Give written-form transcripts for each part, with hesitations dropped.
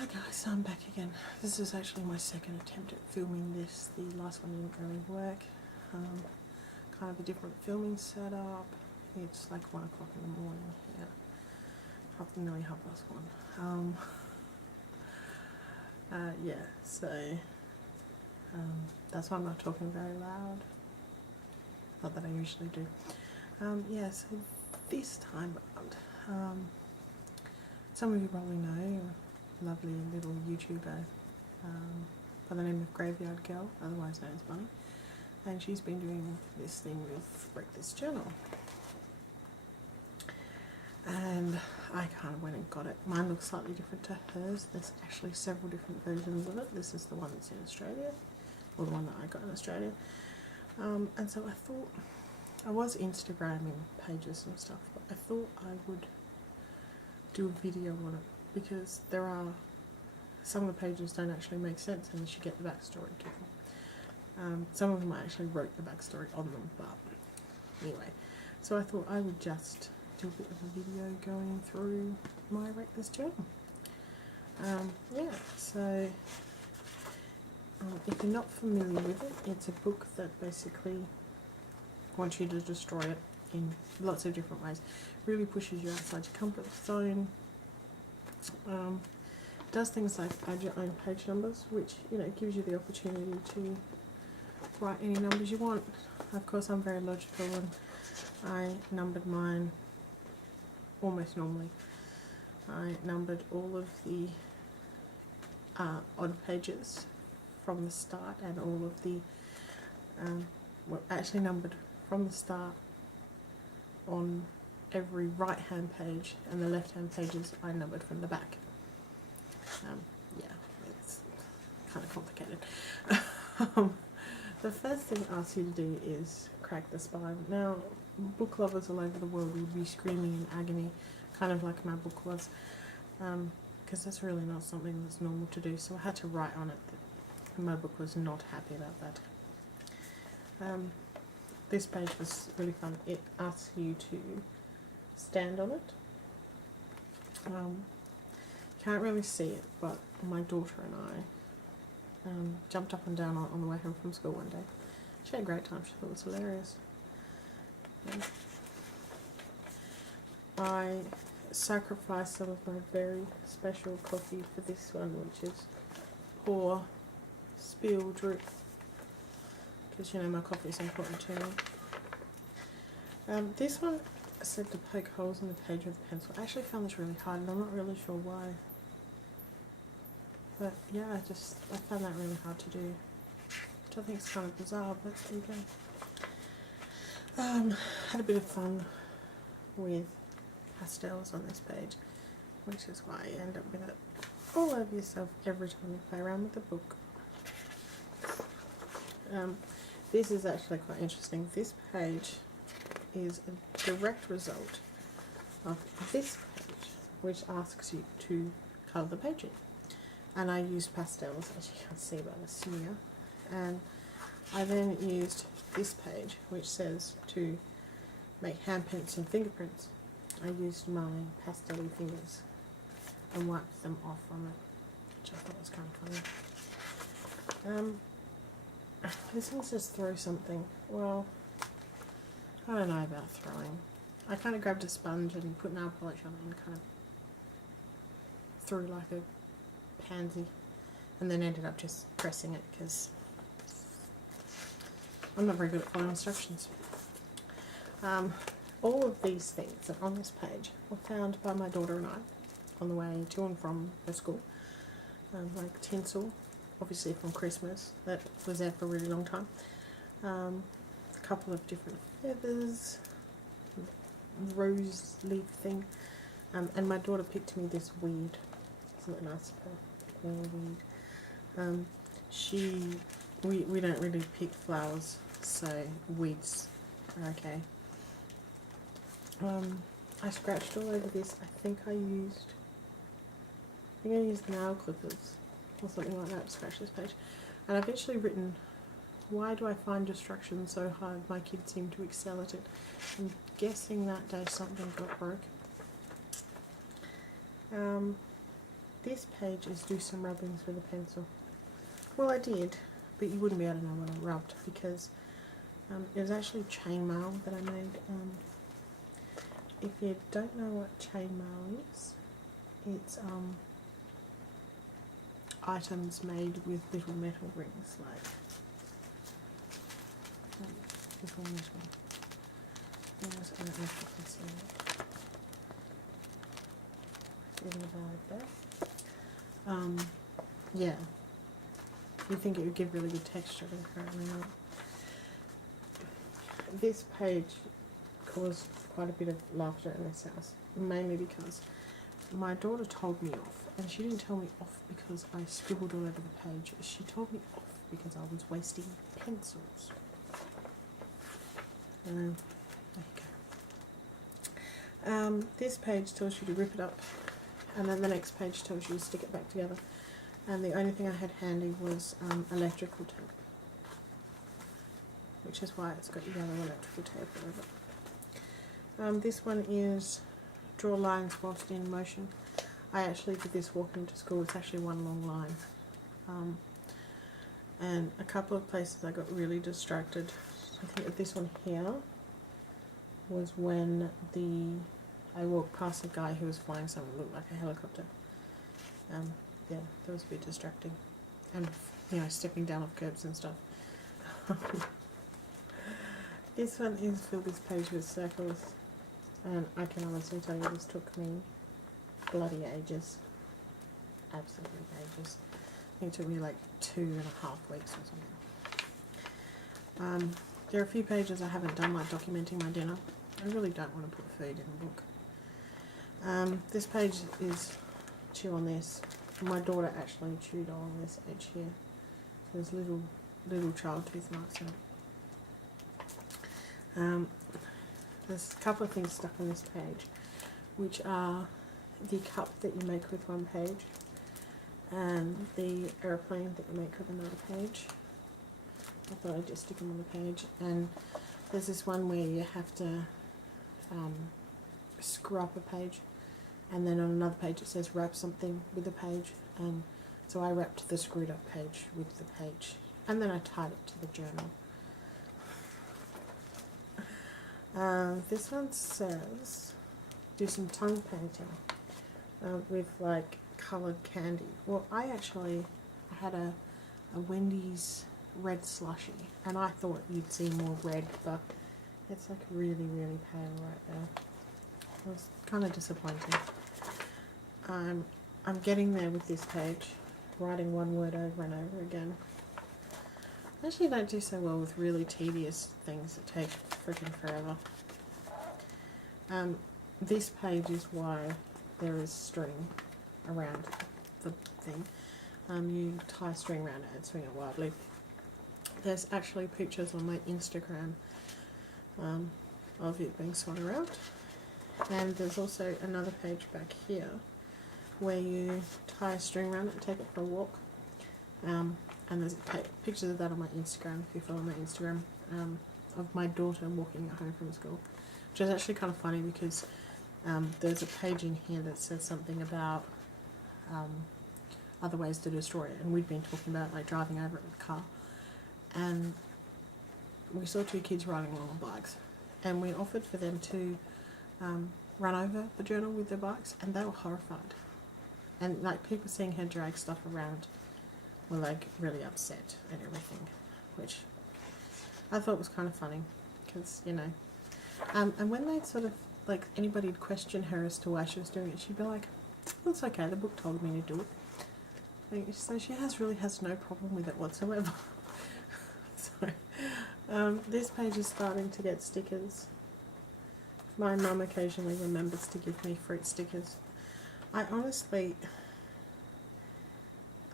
Hi guys, I'm back again. This is actually my second attempt at filming this. The last one didn't really work. Kind of a different filming setup. It's like 1 o'clock in the morning here. Nearly 1:30. Yeah, so that's why I'm not talking very loud. Not that I usually do. Yeah, so this time around, some of you probably know a lovely little YouTuber by the name of Graveyard Girl, otherwise known as Bunny, and she's been doing this thing with Breakfast Journal. And I kind of went and got it. Mine looks slightly different to hers. There's actually several different versions of it. This is the one that's in Australia, or the one that I got in Australia. And so I thought, I was Instagramming pages and stuff, but I thought I would do a video on it, because there are some of the pages don't actually make sense unless you get the backstory to them. Some of them I actually wrote the backstory on them, but anyway, so I thought I would just do a bit of a video going through my Wreck This Journal. Yeah, so if you're not familiar with it, it's a book that basically wants you to destroy it in lots of different ways. Really pushes you outside your comfort zone. Does things like add your own page numbers, which, you know, gives you the opportunity to write any numbers you want. Of course, I'm very logical, and I numbered mine almost normally. I numbered all of the odd pages from the start, and all of the well, actually numbered from the start on every right hand page, and the left hand pages I numbered from the back. Yeah, it's kind of complicated. The first thing it asks you to do is crack the spine. Now, book lovers all over the world will be screaming in agony, kind of like my book was, because that's really not something that's normal to do, so I had to write on it that my book was not happy about that. This page was really fun. It asks you to stand on it. Can't really see it, but my daughter and I jumped up and down on the way home from school one day. She had a great time. She thought it was hilarious. I sacrificed some of my very special coffee for this one, which is pour, spill, drip, because, you know, my coffee is important to me. This one said to poke holes in the page with a pencil. I actually found this really hard, and I'm not really sure why. But yeah, I found that really hard to do, which I think is kind of bizarre, but there you go. Had a bit of fun with pastels on this page, which is why you end up with it all over yourself every time you play around with the book. This is actually quite interesting. This page is a direct result of this page, which asks you to colour the page in. And I used pastels, as you can see by the smear, and I then used this page, which says to make handprints and fingerprints. I used my pastel fingers and wiped them off on it, which I thought was kind of funny. This one says throw something. Well, I don't know about throwing. I kind of grabbed a sponge and put nail polish on it and kind of threw like a pansy, and then ended up just pressing it because I'm not very good at following instructions. All of these things that are on this page were found by my daughter and I on the way to and from the school. Like tinsel, obviously from Christmas, that was there for a really long time. A couple of different feathers, rose leaf thing, and my daughter picked me this weed. Isn't it nice of her? Weed. We don't really pick flowers, so weeds are okay. I scratched all over this. I think I used nail clippers or something like that to scratch this page. And I've actually written, why do I find destruction so hard? My kids seem to excel at it. I'm guessing that day something got broke. this page is do some rubbings with a pencil. Well, I did, but you wouldn't be able to know what I rubbed because it was actually chainmail that I made. If you don't know what chainmail is, it's items made with little metal rings, like little metal rings. I don't know if you can see it. Getting about like that. Yeah. You think it would give really good texture, but apparently not. This page caused quite a bit of laughter in this house, mainly because my daughter told me off, and she didn't tell me off because I scribbled all over the page. She told me off because I was wasting pencils. There you go. This page tells you to rip it up, and then the next page tells you to stick it back together. And the only thing I had handy was electrical tape, which is why it's got yellow electrical tape all over it. This one is draw lines whilst in motion. I actually did this walking to school. It's actually one long line. And a couple of places I got really distracted. I think this one here was when I walked past a guy who was flying something that looked like a helicopter. Yeah, that was a bit distracting. And, you know, stepping down off curbs and stuff. This one is fill this page with circles. And I can honestly tell you this took me bloody ages. Absolutely ages. I think it took me like 2.5 weeks or something. There are a few pages I haven't done, like documenting my dinner. I really don't want to put food in the book. This page is chew on this. My daughter actually chewed on this edge here. There's little child tooth marks in it. There's a couple of things stuck on this page, which are the cup that you make with one page and the airplane that you make with another page. I thought I'd just stick them on the page. And there's this one where you have to screw up a page, and then on another page it says wrap something with the page, and so I wrapped the screwed up page with the page, and then I tied it to the journal. This one says do some tongue painting with like coloured candy. Well, I had a Wendy's red slushy, and I thought you'd see more red, but it's like really, really pale right there. It was kind of disappointing. I'm getting there with this page, writing one word over and over again. I actually don't do so well with really tedious things that take freaking forever. This page is why there is string around the thing. You tie string around it and swing it wildly. There's actually pictures on my Instagram of it being swung around. And there's also another page back here where you tie a string around it and take it for a walk. And there's pictures of that on my Instagram, if you follow my Instagram, of my daughter walking home from school. Which is actually kind of funny because there's a page in here that says something about other ways to destroy it. And we'd been talking about like driving over it with a car. And we saw 2 kids riding along on bikes. And we offered for them to run over the journal with their bikes, and they were horrified. And like people seeing her drag stuff around were like really upset and everything, which I thought was kind of funny because, you know, and when they'd sort of like anybody'd question her as to why she was doing it, she'd be like, well, it's okay, the book told me to do it. Like, so she really has no problem with it whatsoever. So this page is starting to get stickers. My mum occasionally remembers to give me fruit stickers. I honestly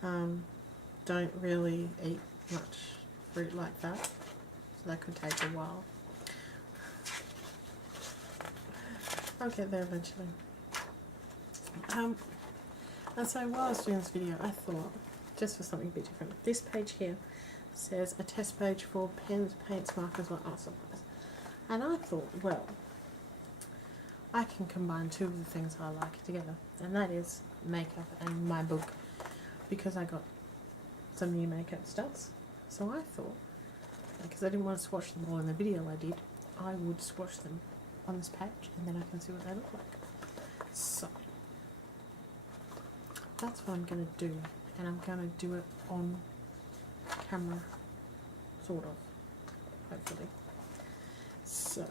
don't really eat much fruit like that, so that could take a while. I'll get there eventually. And so while I was doing this video, I thought, just for something a bit different, this page here says a test page for pens, paints, markers, or art supplies. And I thought, well, I can combine two of the things I like together, and that is makeup and my book, because I got some new makeup studs. So I thought, because I didn't want to swatch them all in the video I did, I would swatch them on this page and then I can see what they look like. So that's what I'm going to do, and I'm going to do it on camera, sort of, hopefully. So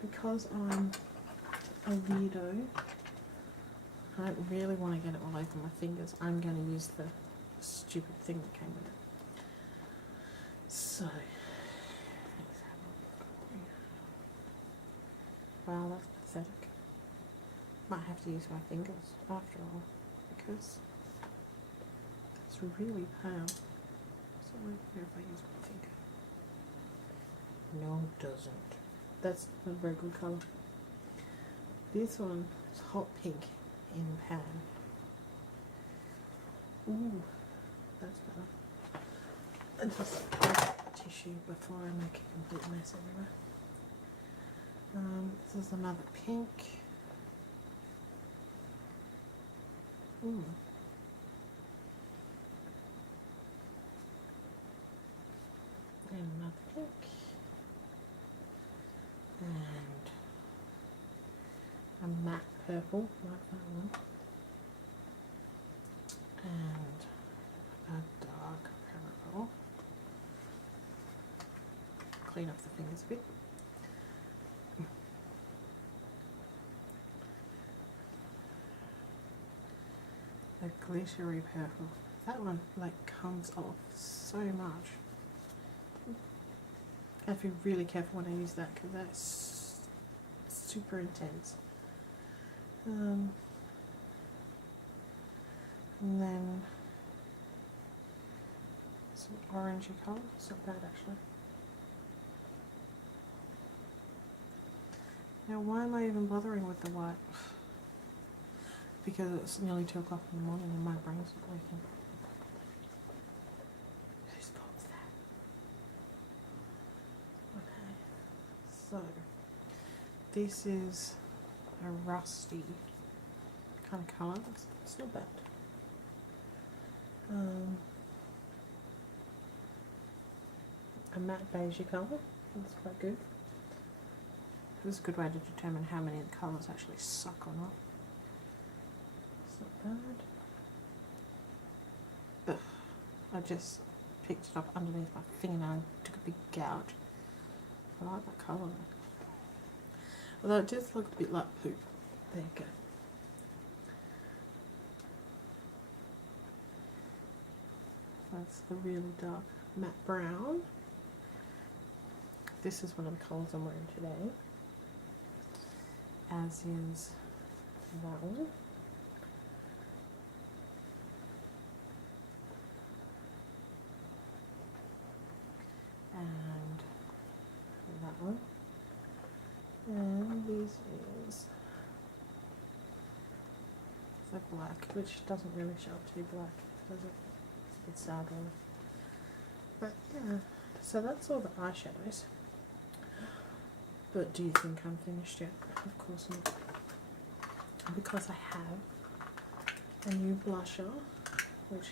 because I'm a weirdo, I don't really want to get it all over my fingers. I'm going to use the stupid thing that came with it. So, let's have a look. Wow, that's pathetic. Might have to use my fingers after all, because it's really pale. So I wonder if I use my finger. No, it doesn't. That's a very good colour. This one is hot pink in pan. Ooh, that's better. And just a tissue before I make a complete mess everywhere. This is another pink. Ooh. And another pink. And a matte purple, like that one. And a dark purple. Clean up the fingers a bit. A glittery purple. That one like comes off so much. I have to be really careful when I use that because that's super intense. And then some orangey colour. It's not bad actually. Now why am I even bothering with the white? Because it's nearly 2 o'clock in the morning and my brain's not working. Whose fault's that? Okay, so this is a rusty kind of colour. It's not bad. A matte beigey colour. That's quite good. This is a good way to determine how many of the colours actually suck or not. It's not bad. Ugh, I just picked it up underneath my fingernail and took a big gouge. I like that colour. Although it does look a bit like poop. There you go. That's the really dark matte brown. This is one of the colours I'm wearing today. As is that one. And that one. And this is the black, which doesn't really show up to be black, does it? It's a bit sad really. But yeah, so that's all the eyeshadows. But do you think I'm finished yet? Of course not. Because I have a new blusher, which,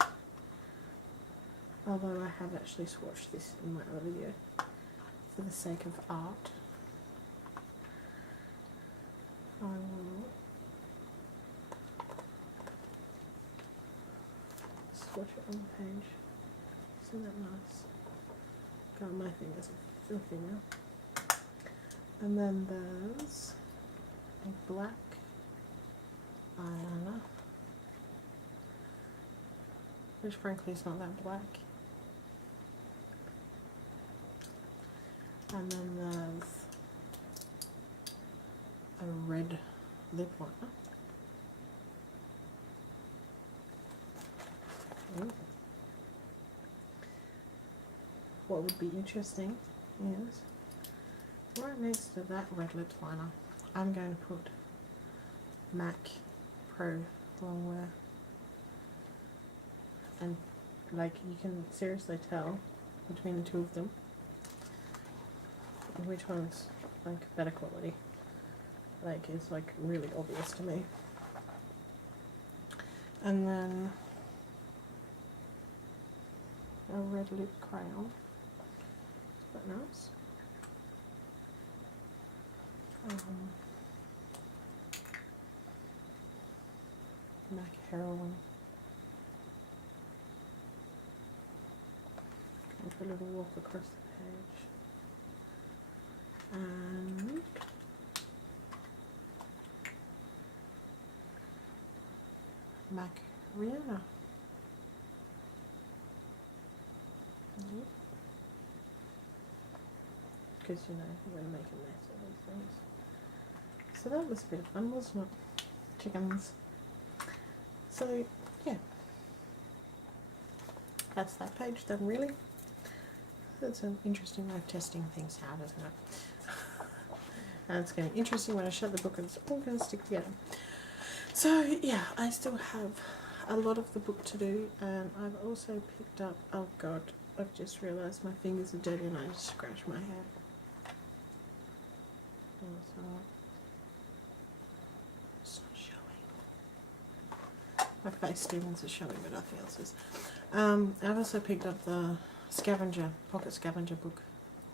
although I have actually swatched this in my other video, for the sake of art, I will swatch it on the page. Isn't that nice? God, my fingers are filthy now. And then there's a black eyeliner, which frankly is not that black. And then there's a red lip liner. Ooh. What would be interesting is right next to that red lip liner, I'm going to put MAC Pro Longwear, and like you can seriously tell between the two of them which one's like better quality. Like, it's like really obvious to me. And then a red lip crayon. Is that nice? Like heroin. Going for a little walk across the page. And Mac Rihanna. Because, you know, I'm going to make a mess of these things. So that was a bit of fun, wasn't it? Chickens. So, yeah. That's that page done, really. That's an interesting way of testing things out, isn't it? And it's going to be interesting when I shut the book and it's all going to stick together. So, yeah, I still have a lot of the book to do, and I've also picked up, oh god, I've just realised my fingers are dirty and I just scratched my head. Oh, it's not. It's not showing. My face Stevens is showing, but nothing else is. I've also picked up the pocket scavenger book,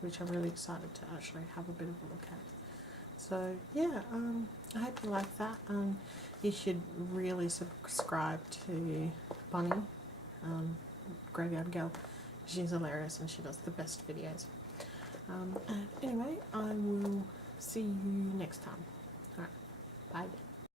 which I'm really excited to actually have a bit of a look at. So yeah, I hope you like that. You should really subscribe to Bunny, Graveyard Girl. She's hilarious and she does the best videos. And anyway, I will see you next time. Alright, bye.